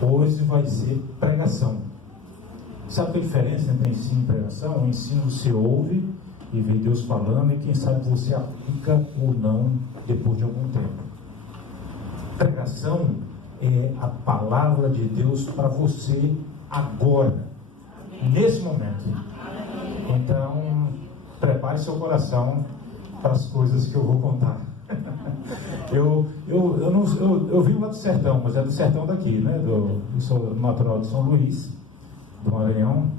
Hoje vai ser pregação. Sabe qual é a diferença entre ensino e pregação? O ensino você ouve e vê Deus falando, e quem sabe você aplica ou não depois de algum tempo. Pregação é a palavra de Deus para você agora, nesse momento. Então, prepare seu coração para as coisas que eu vou contar. Eu vim lá do sertão, mas é do sertão daqui, né? Eu sou natural de São Luís, do Maranhão,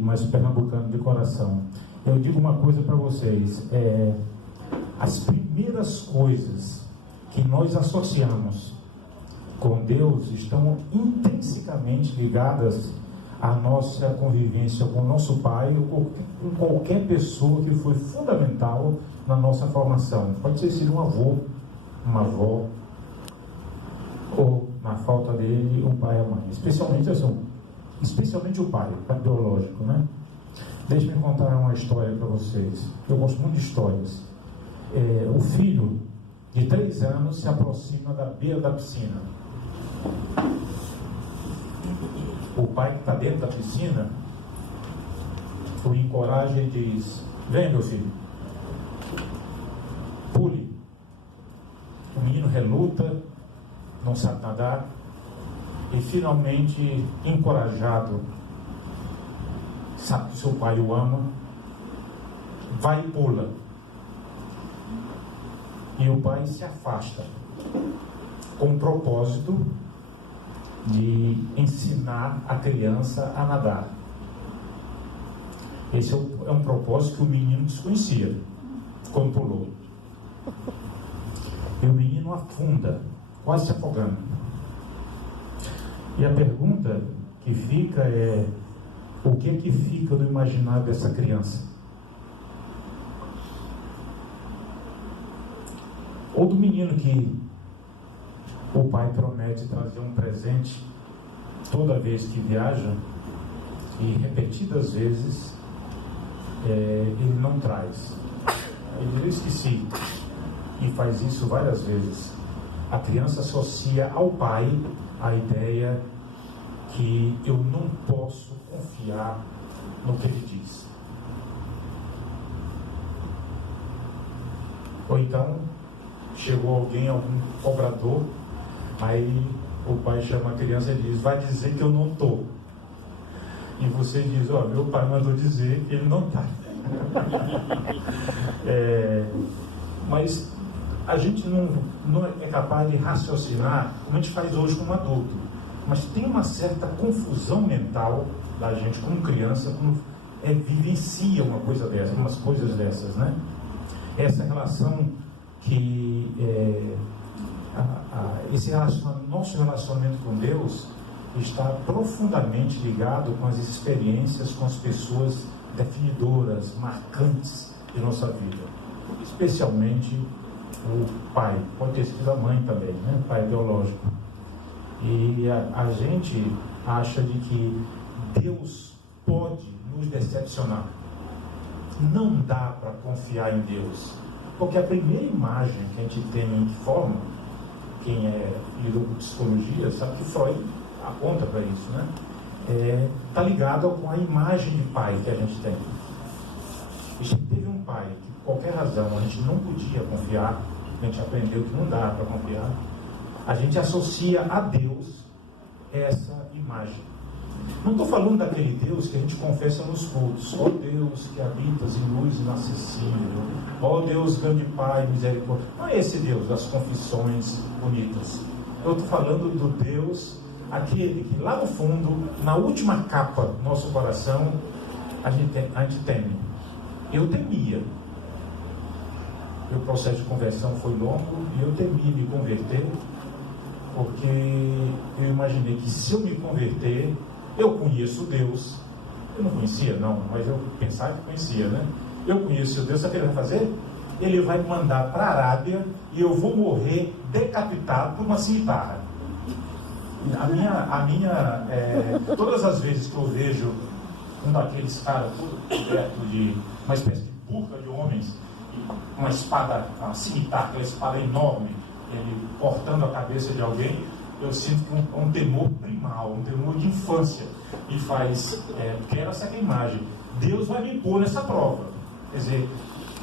mas pernambucano de coração. Eu digo uma coisa para vocês: as primeiras coisas que nós associamos com Deus estão intrinsecamente ligadas à nossa convivência com o nosso pai ou com qualquer pessoa que foi fundamental na nossa formação. Pode ter sido um avô, uma avó, ou, na falta dele, o pai e a mãe. Especialmente o pai biológico, né? Deixe-me contar uma história para vocês. Eu gosto muito de histórias. O filho de 3 anos se aproxima da beira da piscina. O pai que está dentro da piscina o encoraja e diz: vem, meu filho, pule. O menino reluta, não sabe nadar, e finalmente, encorajado, sabe que seu pai o ama, vai e pula. E o pai se afasta com o propósito de ensinar a criança a nadar. Esse é um propósito que o menino desconhecia quando pulou. E o menino afunda, quase se afogando. E a pergunta que fica é: o que é que fica no imaginário dessa criança? Ou do menino que o pai promete trazer um presente toda vez que viaja, e repetidas vezes ele não traz. Ele diz que sim, e faz isso várias vezes. A criança associa ao pai a ideia que eu não posso confiar no que ele diz. Ou então chegou algum cobrador, aí o pai chama a criança e diz: vai dizer que eu não estou. E você diz: ó, meu pai mandou dizer que ele não está. Mas a gente não é capaz de raciocinar como a gente faz hoje como adulto. Mas tem uma certa confusão mental da gente como criança quando vivencia uma coisa dessa, umas coisas dessas, né? Essa relação que nosso relacionamento com Deus está profundamente ligado com as experiências com as pessoas definidoras, marcantes de nossa vida, especialmente o pai, pode ter sido a mãe também, né? Pai biológico. E a gente acha de que Deus pode nos decepcionar. Não dá para confiar em Deus, porque a primeira imagem que a gente tem que forma, quem lidou com psicologia sabe que Freud aponta para isso, né? Está ligado com a imagem de pai que a gente tem. E se teve um pai que, por qualquer razão, a gente não podia confiar, a gente aprendeu que não dá para confiar, a gente associa a Deus essa imagem. Não estou falando daquele Deus que a gente confessa nos cultos: ó Deus que habitas em luz inacessível, ó Deus grande Pai, misericórdia. Não é esse Deus das confissões bonitas. Eu estou falando do Deus, aquele que lá no fundo, na última capa do nosso coração, a gente teme. Eu temia. O processo de conversão foi longo e eu temia me converter, porque eu imaginei que se eu me converter, eu conheço Deus. Eu não conhecia não, mas eu pensava que conhecia, né? Eu conheço Deus, sabe o que ele vai fazer? Ele vai me mandar para a Arábia e eu vou morrer decapitado por uma cimitarra. Todas as vezes que eu vejo um daqueles caras todo coberto de uma espécie de burca de homens, uma espada, uma cimitarra, aquela espada enorme, ele cortando a cabeça de alguém, eu sinto que é um temor primal, um temor de infância, e faz, quero essa imagem, Deus vai me pôr nessa prova. Quer dizer,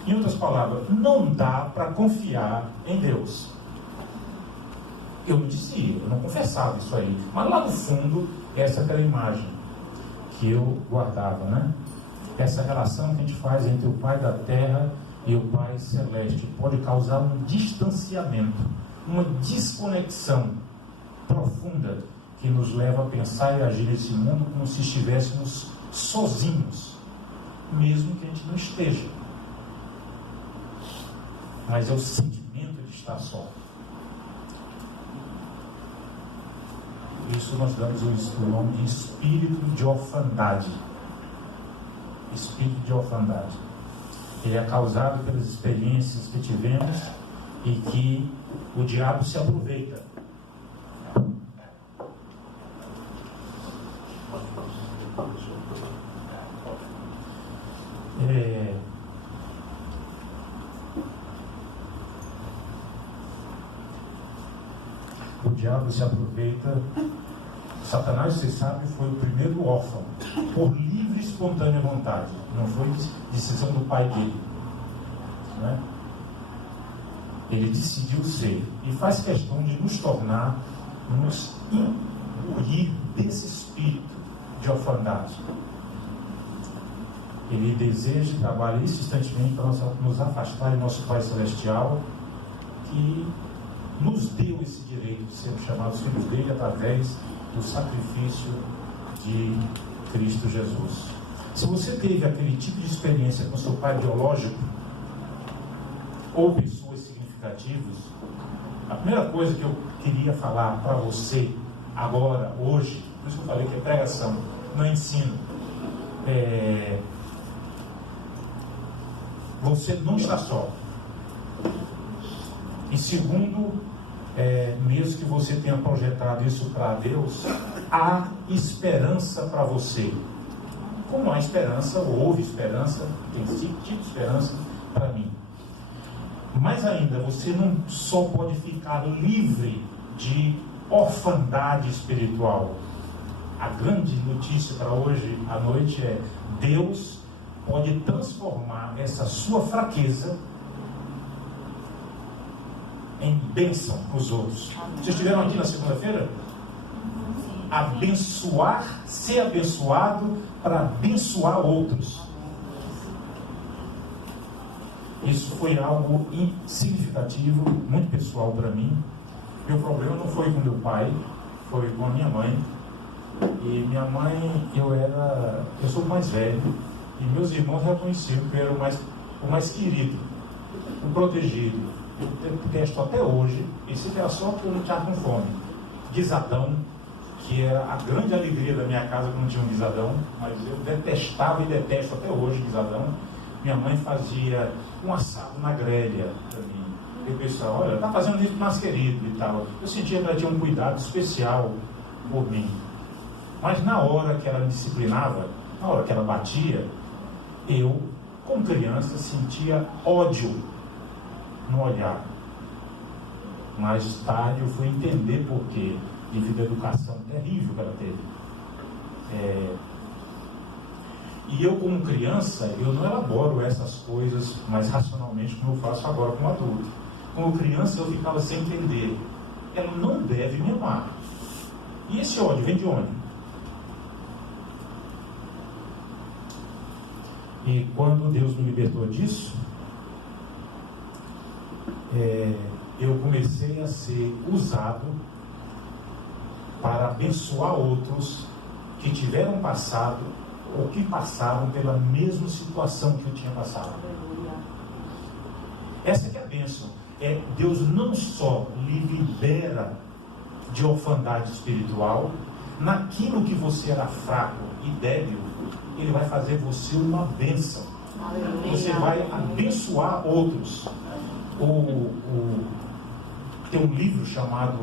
em outras palavras, não dá para confiar em Deus. Eu não dizia, eu não confessava isso aí, mas lá no fundo, essa era a imagem que eu guardava, né? Essa relação que a gente faz entre o Pai da Terra e o Pai Celeste pode causar um distanciamento, uma desconexão profunda que nos leva a pensar e agir nesse mundo como se estivéssemos sozinhos, mesmo que a gente não esteja. Mas é o sentimento de estar só. Isso nós damos o nome de espírito de orfandade. Espírito de orfandade. Ele é causado pelas experiências que tivemos e que o diabo se aproveita. O diabo se aproveita. Satanás, você sabe, foi o primeiro órfão, por livre e espontânea vontade. Não foi decisão do pai dele, né? Ele decidiu ser e faz questão de nos tornar, nos imbuir desse espírito de orfandade. Ele deseja e trabalha insistentemente para nos afastar de nosso Pai Celestial, que nos deu esse direito de sermos chamados filhos dele através do sacrifício de Cristo Jesus. Se você teve aquele tipo de experiência com seu pai biológico ou pessoas significativas, a primeira coisa que eu queria falar para você agora, hoje, por isso que eu falei que é pregação, não é ensino, você não está só. E segundo, mesmo que você tenha projetado isso para Deus, há esperança para você. Como há esperança, houve esperança, tem tido esperança para mim. Mas ainda, você não só pode ficar livre de orfandade espiritual. A grande notícia para hoje à noite é: Deus pode transformar essa sua fraqueza em bênção para os outros. Vocês estiveram aqui na segunda-feira? Abençoar, ser abençoado para abençoar outros. Isso foi algo significativo, muito pessoal para mim. Meu problema não foi com meu pai, foi com a minha mãe. E minha mãe, eu sou o mais velho, e meus irmãos reconheciam que eu era o mais querido, o protegido. Eu detesto até hoje, esse era só porque eu não estava com fome. Guisadão, que era a grande alegria da minha casa quando tinha um guisadão, mas eu detestava e detesto até hoje guisadão. Minha mãe fazia um assado na grelha para mim. E o pessoal, olha, tá fazendo isso mais querido e tal. Eu sentia que ela tinha um cuidado especial por mim. Mas na hora que ela me disciplinava, na hora que ela batia, eu, como criança, sentia ódio no olhar. Mais tarde eu fui entender por quê, devido à educação terrível que ela teve. E eu, como criança, eu não elaboro essas coisas mais racionalmente como eu faço agora como adulto. Como criança eu ficava sem entender. Ela não deve me amar. E esse ódio vem de onde? E quando Deus me libertou disso, eu comecei a ser usado para abençoar outros que tiveram passado ou que passaram pela mesma situação que eu tinha passado. Essa que é a bênção. Deus não só lhe libera de orfandade espiritual, naquilo que você era fraco e débil, Ele vai fazer você uma bênção. Você vai abençoar outros. Tem um livro chamado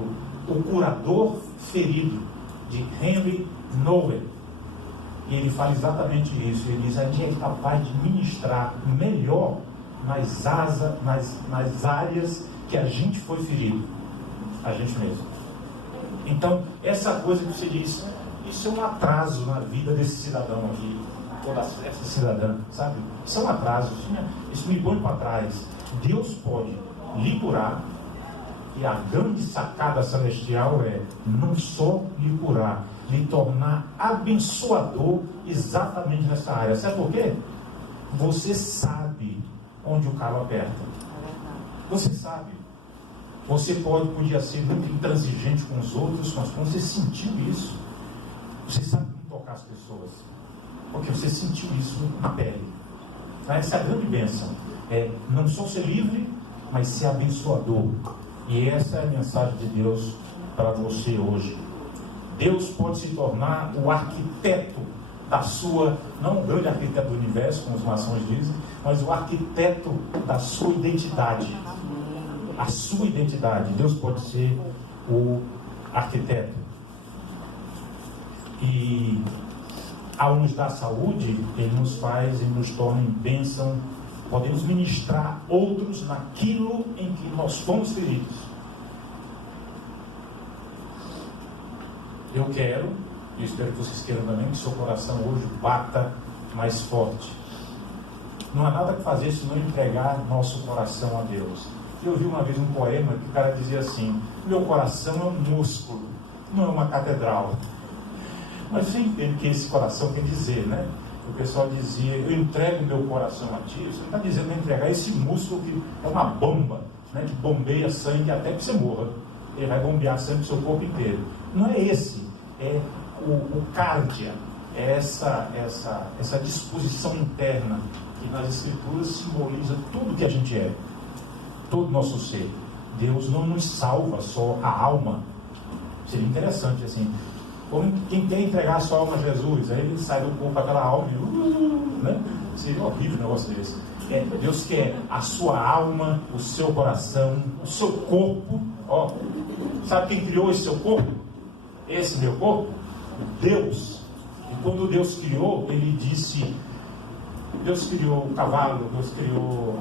O Curador Ferido, de Henry Nouwen. E ele fala exatamente isso. Ele diz: a gente é capaz de ministrar melhor nas áreas que a gente foi ferido. A gente mesmo. Então, essa coisa que você diz, isso é um atraso na vida desse cidadão aqui, ou dessa cidadã, sabe? Isso é um atraso, isso me põe para trás. Deus pode lhe curar, e a grande sacada celestial é não só lhe curar, lhe tornar abençoador exatamente nessa área. Sabe por quê? Você sabe onde o calo aperta. Você sabe. Você podia ser muito intransigente com os outros, mas quando você sentiu isso, você sabe como tocar as pessoas. Porque você sentiu isso na pele. Essa é a grande bênção. É não só ser livre, mas ser abençoador. E essa é a mensagem de Deus para você hoje. Deus pode se tornar o arquiteto da sua, não o grande arquiteto do universo, como os maçons dizem, mas o arquiteto da sua identidade. A sua identidade. Deus pode ser o arquiteto. E ao nos dar saúde, Ele nos faz e nos torna em bênção. Podemos ministrar outros naquilo em que nós fomos feridos. Eu quero, e espero que vocês queiram também, que seu coração hoje bata mais forte. Não há nada que fazer senão entregar nosso coração a Deus. Eu vi uma vez um poema que o cara dizia assim: meu coração é um músculo, não é uma catedral. Mas você entende o que esse coração quer dizer, né? O pessoal dizia: eu entrego meu coração a ti. Você não está dizendo entregar esse músculo que é uma bomba, né, que bombeia sangue até que você morra. Ele vai bombear sangue do seu corpo inteiro. Não é esse, é o cardia, é essa disposição interna que nas Escrituras simboliza tudo que a gente é, todo o nosso ser. Deus não nos salva só a alma. Seria interessante assim. Quem quer entregar a sua alma a Jesus, aí ele sai do corpo aquela alma e né? Seria horrível um negócio desse. Deus quer a sua alma, o seu coração, o seu corpo. Ó, sabe quem criou esse seu corpo? Esse meu corpo? Deus. E quando Deus criou, Ele disse: Deus criou o cavalo, Deus criou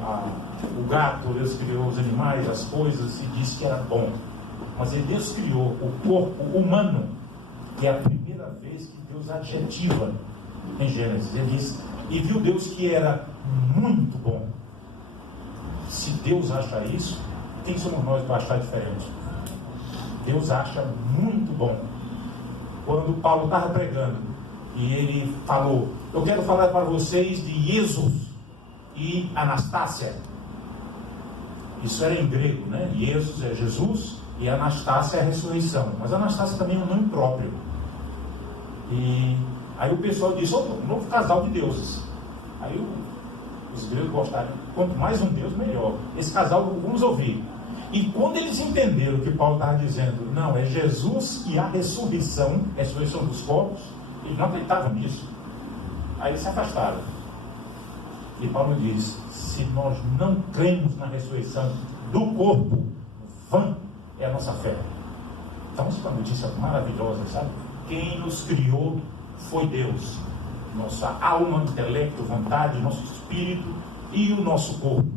o gato, Deus criou os animais, as coisas, e disse que era bom. Mas Deus criou o corpo humano. E é a primeira vez que Deus adjetiva em Gênesis. Ele diz: e viu Deus que era muito bom. Se Deus acha isso, quem somos nós para achar diferente? Deus acha muito bom. Quando Paulo estava pregando e ele falou: eu quero falar para vocês de Jesus e Anastácia. Isso era em grego, né? Jesus é Jesus e Anastácia é a ressurreição. Mas Anastácia também é um nome próprio. E aí o pessoal disse: um novo casal de deuses. Aí os gregos gostaram: quanto mais um deus, melhor. Esse casal, vamos ouvir. E quando eles entenderam o que Paulo estava dizendo, não, é Jesus e a ressurreição dos corpos, eles não acreditavam nisso. Aí eles se afastaram. E Paulo diz: se nós não cremos na ressurreição do corpo, vã é a nossa fé. Então isso é uma notícia maravilhosa, sabe? Quem nos criou foi Deus. Nossa alma, intelecto, vontade, nosso espírito e o nosso corpo.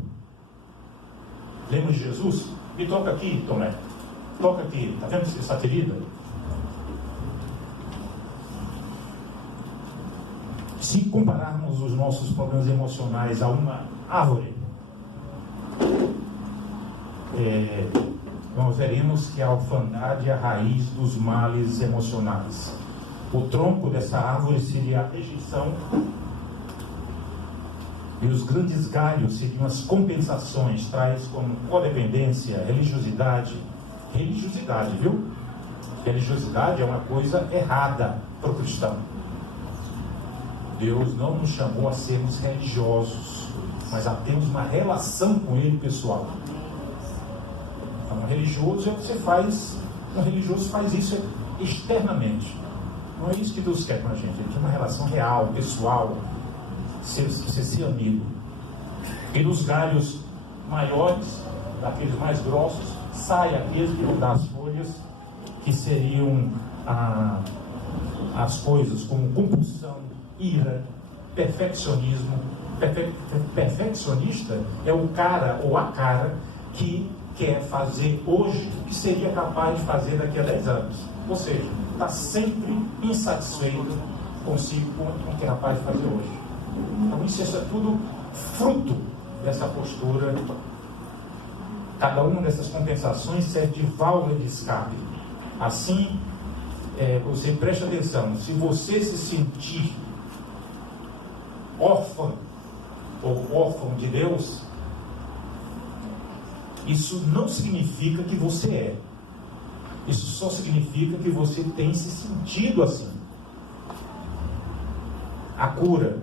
Lembra de Jesus? Me toca aqui, Tomé. Toca aqui. Está vendo essa ferida? Se compararmos os nossos problemas emocionais a uma árvore, nós veremos que a orfandade é a raiz dos males emocionais. O tronco dessa árvore seria a rejeição, e os grandes galhos seriam as compensações, tais como codependência, religiosidade. Religiosidade, viu? Religiosidade é uma coisa errada para o cristão. Deus não nos chamou a sermos religiosos, mas a termos uma relação com Ele pessoal. Então, um religioso é o que você faz. Um religioso faz isso externamente. Não é isso que Deus quer com a gente. Ele quer uma relação real, pessoal. Você ser amigo. E dos galhos maiores, daqueles mais grossos, sai aqueles que vão dar as folhas, que seriam as coisas como compulsão, ira, perfeccionismo. Perfeccionista é o cara ou a cara que quer fazer hoje o que seria capaz de fazer daqui a 10 anos. Ou seja, está sempre insatisfeito consigo com o que é capaz de fazer hoje. Então isso é tudo fruto dessa postura. Cada uma dessas compensações serve de válvula de escape. Assim, você preste atenção, se você se sentir órfão ou órfão de Deus, isso não significa que você é. Isso só significa que você tem se sentido assim. A cura,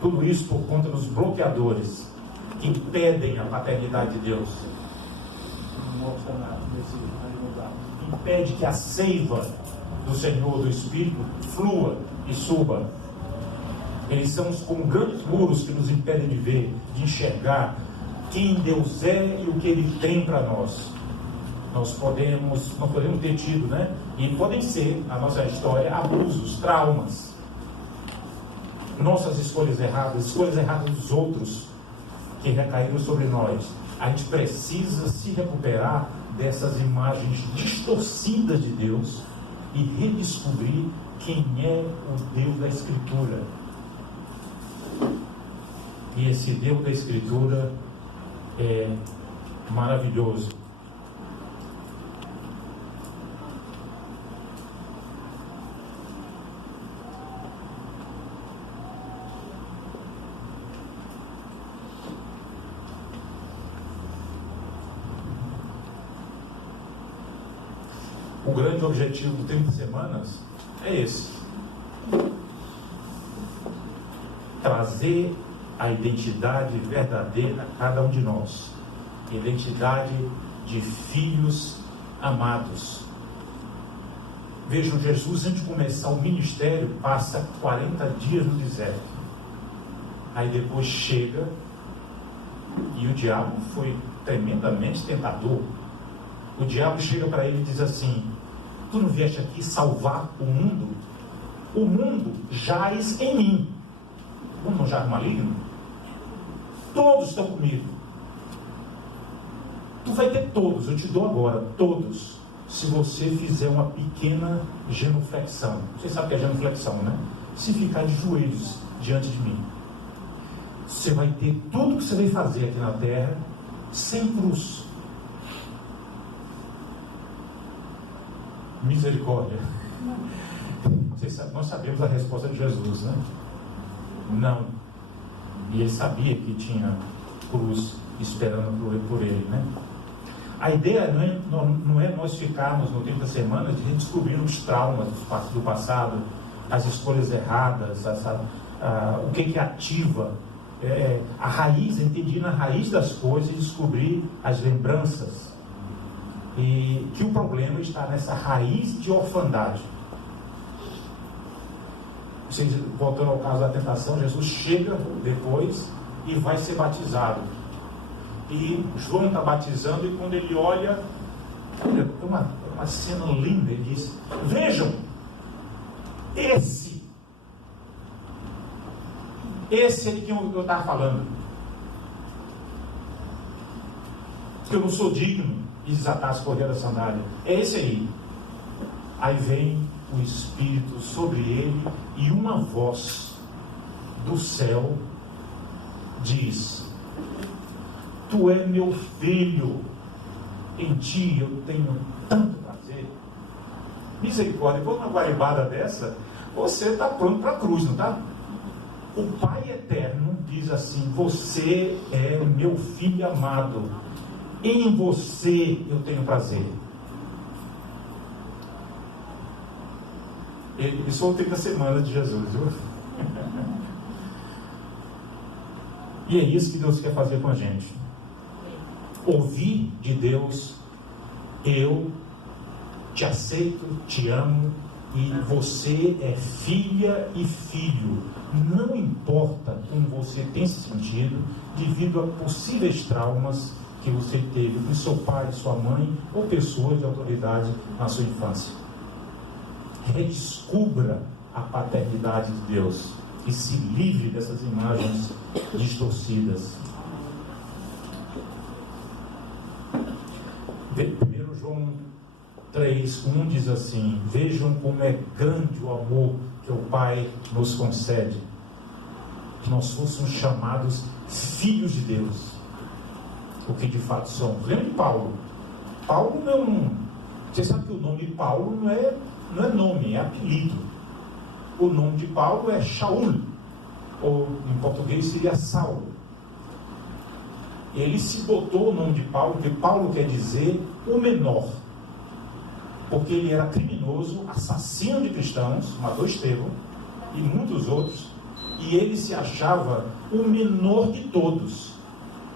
tudo isso por conta dos bloqueadores que impedem a paternidade de Deus. Impede que a seiva do Senhor, do Espírito, flua e suba. Eles são como grandes muros que nos impedem de ver, de enxergar quem Deus é e o que Ele tem para nós. Nós podemos ter tido, né? E podem ser, na nossa história, abusos, traumas, nossas escolhas erradas dos outros que recaíram sobre nós. A gente precisa se recuperar dessas imagens distorcidas de Deus e redescobrir quem é o Deus da Escritura. E esse Deus da Escritura é maravilhoso. O grande objetivo do 30 semanas é esse: trazer a identidade verdadeira a cada um de nós, identidade de filhos amados. Vejam, Jesus, antes de começar o ministério, passa 40 dias no deserto. Aí depois chega, e o diabo foi tremendamente tentador. O diabo chega para ele e diz assim: tu não vieste aqui salvar o mundo? O mundo jaz em mim. O mundo não jaz maligno? Todos estão comigo. Tu vai ter todos, eu te dou agora, todos, se você fizer uma pequena genuflexão. Você sabe o que é genuflexão, né? Se ficar de joelhos diante de mim. Você vai ter tudo que você veio fazer aqui na terra, sem cruz. Misericórdia. Nós sabemos a resposta de Jesus, né? Não. E ele sabia que tinha cruz esperando por ele, né? A ideia não é nós ficarmos no 30 semanas de redescobrir os traumas do passado, as escolhas erradas, o que ativa a raiz, entender na raiz das coisas e descobrir as lembranças. E que o problema está nessa raiz de orfandade. Voltando ao caso da tentação, Jesus chega depois e vai ser batizado. E João está batizando, e quando ele olha, é uma cena linda, ele diz: vejam, esse é de quem eu estava falando. Que eu não sou digno de desatar as correias da sandália. É esse aí. Aí vem o Espírito sobre ele, e uma voz do céu diz: tu é meu filho, em ti eu tenho tanto prazer. Misericórdia, com uma guaribada dessa, você está pronto para a cruz, não está? O Pai Eterno diz assim: você é meu filho amado, em você eu tenho prazer. Isso foi o 30 semanas de Jesus, viu? E é isso que Deus quer fazer com a gente. Ouvir de Deus: eu te aceito, te amo, e você é filha e filho. Não importa como você tem se sentido devido a possíveis traumas que você teve com seu pai, sua mãe ou pessoas de autoridade na sua infância. Redescubra a paternidade de Deus e se livre dessas imagens distorcidas. 1 João 3:1 diz assim: vejam como é grande o amor que o Pai nos concede, que nós fôssemos chamados filhos de Deus, o que de fato somos. Lembra de Paulo? Paulo não... Você sabe que o nome de Paulo não é nome, é apelido. O nome de Paulo é Shaul, ou em português seria Saulo. Ele se botou o nome de Paulo, porque Paulo quer dizer o menor, porque ele era criminoso, assassino de cristãos, matou Estevão e muitos outros, e ele se achava o menor de todos.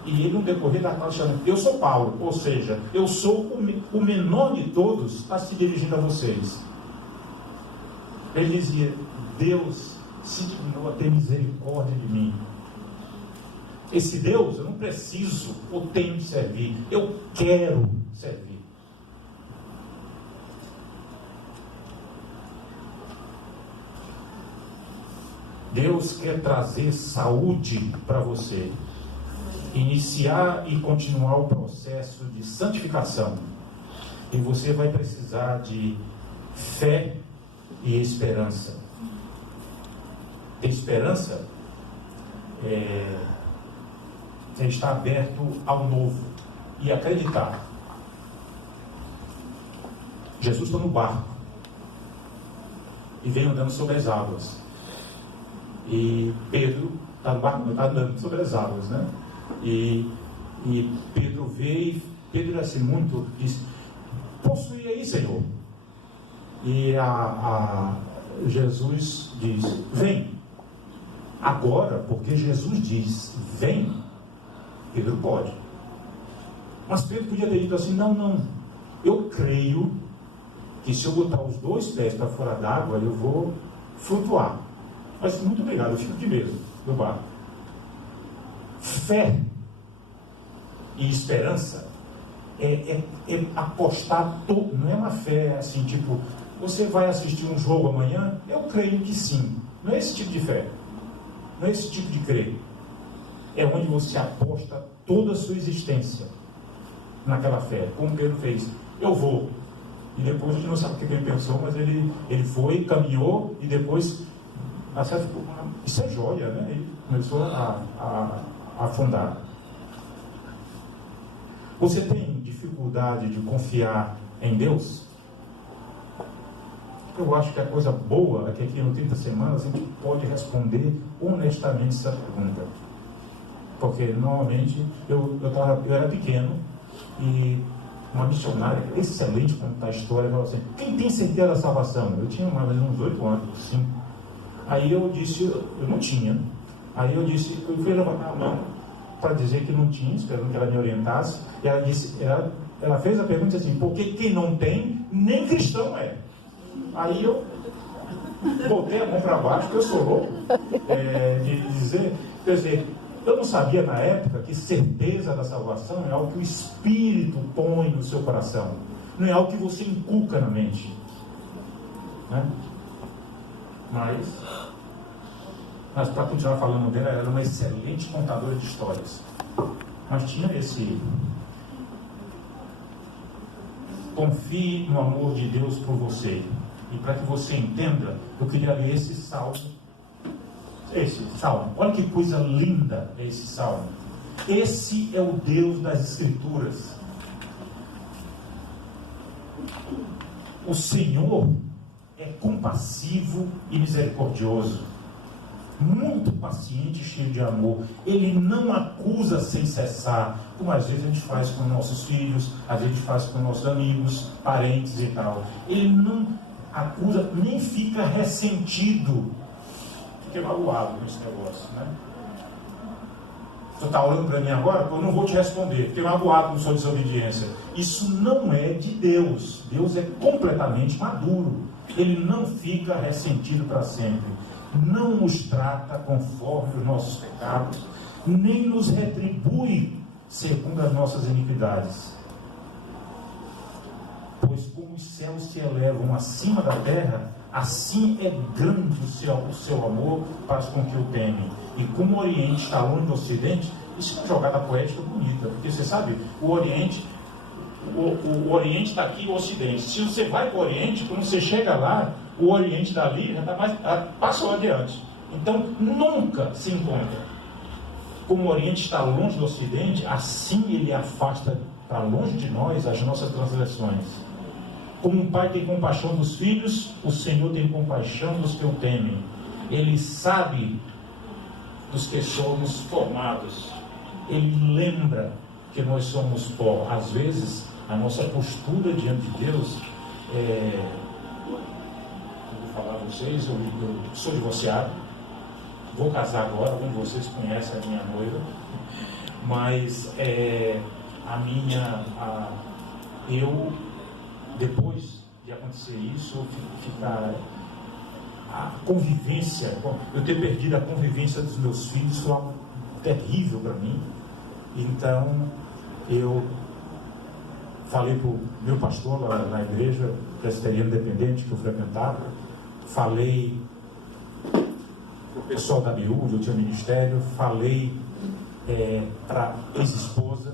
E ele, no decorrer da classe, chamando: eu sou Paulo, ou seja, eu sou o menor de todos, está se dirigindo a vocês. Ele dizia: Deus se dignou a ter misericórdia de mim. Esse Deus, eu não preciso ou tenho de servir, eu quero servir. Deus quer trazer saúde para você, iniciar e continuar o processo de santificação, e você vai precisar de fé e esperança. Ter esperança é estar aberto ao novo e acreditar. Jesus está no barco e vem andando sobre as águas, e Pedro está no barco, está andando sobre as águas, né? E Pedro veio, Pedro assim muito, diz: posso ir aí, Senhor? E Jesus diz: vem. Agora, porque Jesus diz vem, Pedro pode. Mas Pedro podia ter dito assim: não, eu creio que se eu botar os dois pés para fora d'água, eu vou flutuar. Mas muito obrigado, eu fico de medo do barco. Fé e esperança é apostar todo. Não é uma fé assim, tipo, você vai assistir um jogo amanhã? Eu creio que sim. Não é esse tipo de fé, não é esse tipo de crer. É onde você aposta toda a sua existência naquela fé, como Pedro fez. Eu vou. E depois a gente não sabe o que ele pensou, mas ele foi, caminhou, e depois isso é joia, né? Ele começou a afundar. Você tem dificuldade de confiar em Deus? Eu acho que a coisa boa é que aqui no 30 Semanas a gente pode responder honestamente essa pergunta. Porque normalmente eu era pequeno e uma missionária excelente para contar a história falou assim: quem tem certeza da salvação? Eu tinha mais ou menos uns 8 anos, 5. Aí eu disse, eu não tinha. Aí eu disse, eu fui levantar a mão para dizer que não tinha, esperando que ela me orientasse. E ela disse, ela fez a pergunta assim: porque quem não tem, nem cristão é. Aí eu botei a mão para baixo, porque eu sou louco de dizer, quer dizer, eu não sabia na época que certeza da salvação é algo que o Espírito põe no seu coração, não é algo que você inculca na mente, né? Mas para continuar falando dela, ela era uma excelente contadora de histórias, mas tinha esse: confie no amor de Deus por você. E para que você entenda, eu queria ler esse salmo. Olha que coisa linda é esse salmo. Esse é o Deus das Escrituras. O Senhor é compassivo e misericordioso, muito paciente e cheio de amor. Ele não acusa sem cessar, como às vezes a gente faz com nossos filhos, às vezes a gente faz com nossos amigos, parentes e tal. Ele não acusa, nem fica ressentido. Fiquei magoado com esse negócio, né? Você está olhando para mim agora? Eu não vou te responder. Fiquei magoado com sua desobediência. Isso não é de Deus. Deus é completamente maduro. Ele não fica ressentido para sempre. Não nos trata conforme os nossos pecados, nem nos retribui segundo as nossas iniquidades. Pois como os céus se elevam acima da terra, assim é grande o seu amor para os com que o temem. E como o Oriente está longe do Ocidente, isso é uma jogada poética bonita, porque você sabe, o Oriente o Oriente está aqui e o Ocidente. Se você vai para o Oriente, quando você chega lá, o Oriente dali já está mais, passou adiante. Então, nunca se encontra. Como o Oriente está longe do Ocidente, assim ele afasta para longe de nós as nossas transgressões. Como um pai tem compaixão dos filhos, o Senhor tem compaixão dos que o temem. Ele sabe dos que somos formados. Ele lembra que nós somos pó. Às vezes, a nossa postura diante de Deus vou falar a vocês, eu sou divorciado, vou casar agora, algum de vocês conhece a minha noiva, mas depois de acontecer isso, a convivência, eu ter perdido a convivência dos meus filhos foi algo terrível para mim. Então, eu falei para o meu pastor lá na igreja presbiteriana independente que eu frequentava, falei para o pessoal da BU, onde eu tinha ministério, falei para a ex-esposa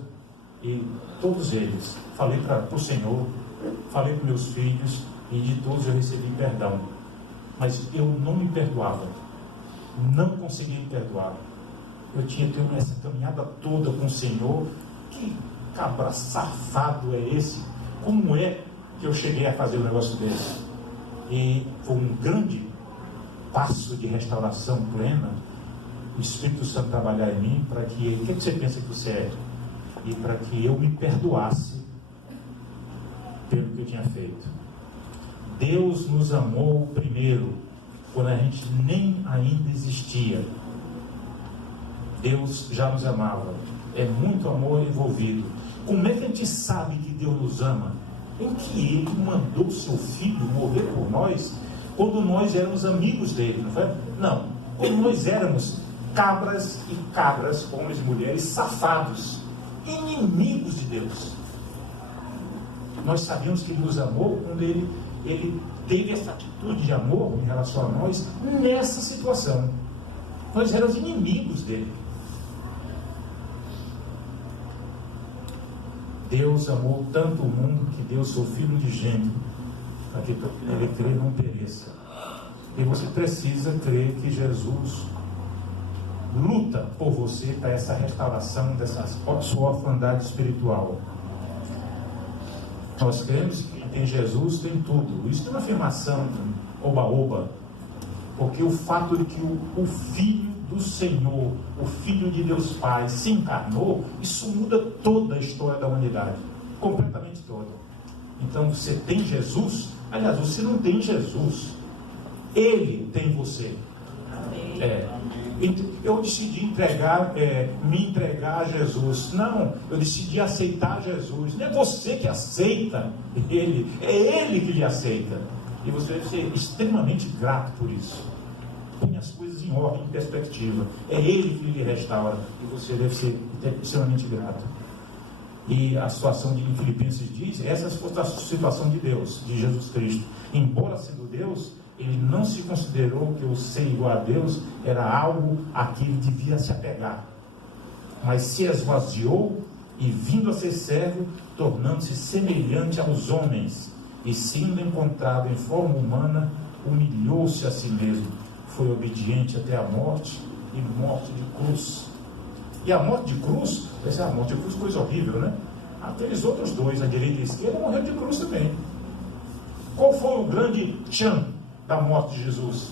e todos eles, falei para o Senhor, falei para meus filhos e de todos eu recebi perdão. Mas eu não me perdoava, não conseguia me perdoar. Eu tinha tido essa caminhada toda com o Senhor. Que cabra safado é esse? Como é que eu cheguei a fazer um negócio desse? E foi um grande passo de restauração plena, o Espírito Santo trabalhar em mim para que, o que você pensa que você é? E para que eu me perdoasse pelo que eu tinha feito. Deus nos amou primeiro, quando a gente nem ainda existia. Deus já nos amava. É muito amor envolvido. Como é que a gente sabe que Deus nos ama? Em que Ele mandou o seu Filho morrer por nós, quando nós éramos amigos dele, não foi? Não, quando nós éramos cabras e cabras, homens e mulheres, safados, inimigos de Deus. Nós sabíamos que Ele nos amou quando Ele teve essa atitude de amor em relação a nós, nessa situação. Nós éramos inimigos dele. Deus amou tanto o mundo que deu o seu Filho unigênito, para que ele crer não pereça. E você precisa crer que Jesus luta por você para essa restauração dessa sua orfandade espiritual. Nós cremos que em Jesus tem tudo. Isso é uma afirmação oba-oba, porque o fato de que o Filho do Senhor, o Filho de Deus Pai, se encarnou, isso muda toda a história da humanidade, completamente toda. Então você tem Jesus, aliás, você não tem Jesus, Ele tem você. Eu decidi me entregar a Jesus. Não, eu decidi aceitar Jesus. Não é você que aceita Ele, é Ele que lhe aceita. E você deve ser extremamente grato por isso. Põe as coisas em ordem, em perspectiva. É Ele que lhe restaura. E você deve ser extremamente grato. E a situação de Filipenses diz, essa foi a situação de Deus, de Jesus Cristo. Embora sendo Deus, Ele não se considerou que o ser igual a Deus era algo a que Ele devia se apegar. Mas se esvaziou e, vindo a ser servo, tornando-se semelhante aos homens, e sendo encontrado em forma humana, humilhou-se a si mesmo. Foi obediente até a morte, e morte de cruz. E a morte de cruz, a morte de cruz, coisa horrível, né? Aqueles outros dois, a direita e a esquerda, morreram de cruz também. Qual foi o grande tchan da morte de Jesus?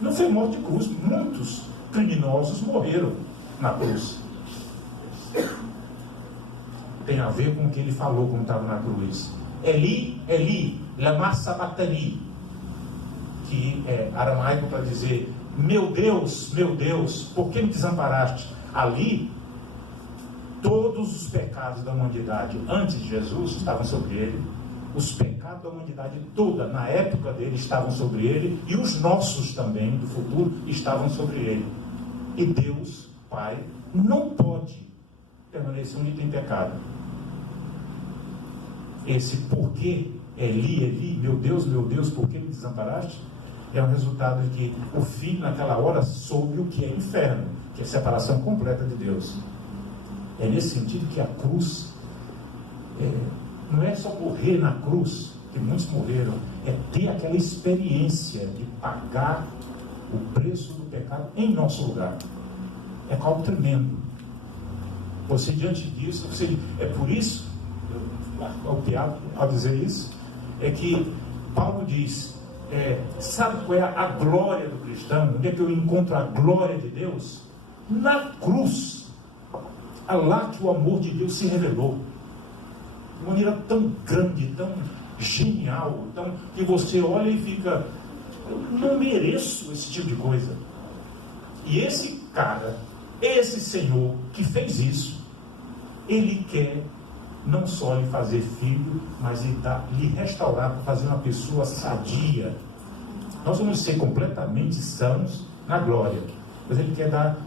Não foi morte de cruz. Muitos criminosos morreram na cruz. Tem a ver com o que ele falou quando estava na cruz. Eli, Eli, lama sabachthani, que é aramaico para dizer: meu Deus, por que me desamparaste? Ali, todos os pecados da humanidade antes de Jesus estavam sobre ele. Os pecados da humanidade toda, na época dele, estavam sobre ele, e os nossos também, do futuro, estavam sobre ele. E Deus, Pai, não pode permanecer unido em pecado. Esse porquê, Eli, Eli, meu Deus, por que me desamparaste? É um resultado de que o filho, naquela hora, soube o que é inferno, que é a separação completa de Deus. É nesse sentido que a cruz não é só morrer na cruz, que muitos morreram, é ter aquela experiência de pagar o preço do pecado em nosso lugar. É algo tremendo. Você, diante disso, é por isso, o Tiago, ao dizer isso, é que Paulo diz, sabe qual é a glória do cristão? Onde é que eu encontro a glória de Deus? Na cruz. É lá que o amor de Deus se revelou. De maneira tão grande, tão genial, que você olha e fica, eu não mereço esse tipo de coisa. E esse cara, esse Senhor que fez isso, Ele quer não só lhe fazer filho, mas lhe restaurar para fazer uma pessoa sadia. Nós vamos ser completamente sãos na glória, mas Ele quer dar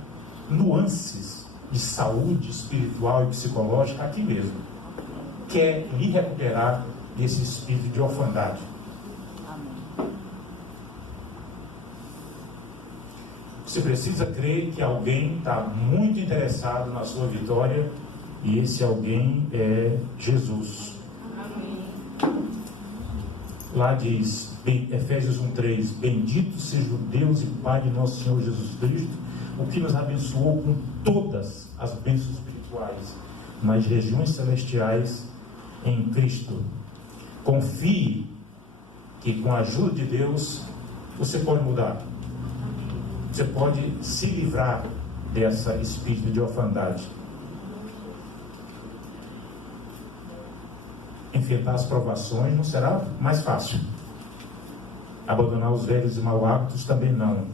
nuances de saúde espiritual e psicológica aqui mesmo. Quer lhe recuperar desse espírito de orfandade. Você precisa crer que alguém está muito interessado na sua vitória, e esse alguém é Jesus. Lá diz, Efésios 1:3, bendito seja o Deus e Pai de nosso Senhor Jesus Cristo, o que nos abençoou com todas as bênçãos espirituais nas regiões celestiais em Cristo. Confie que com a ajuda de Deus você pode mudar. Você pode se livrar dessa espírito de orfandade. Enfrentar as provações não será mais fácil. Abandonar os velhos e maus hábitos também não.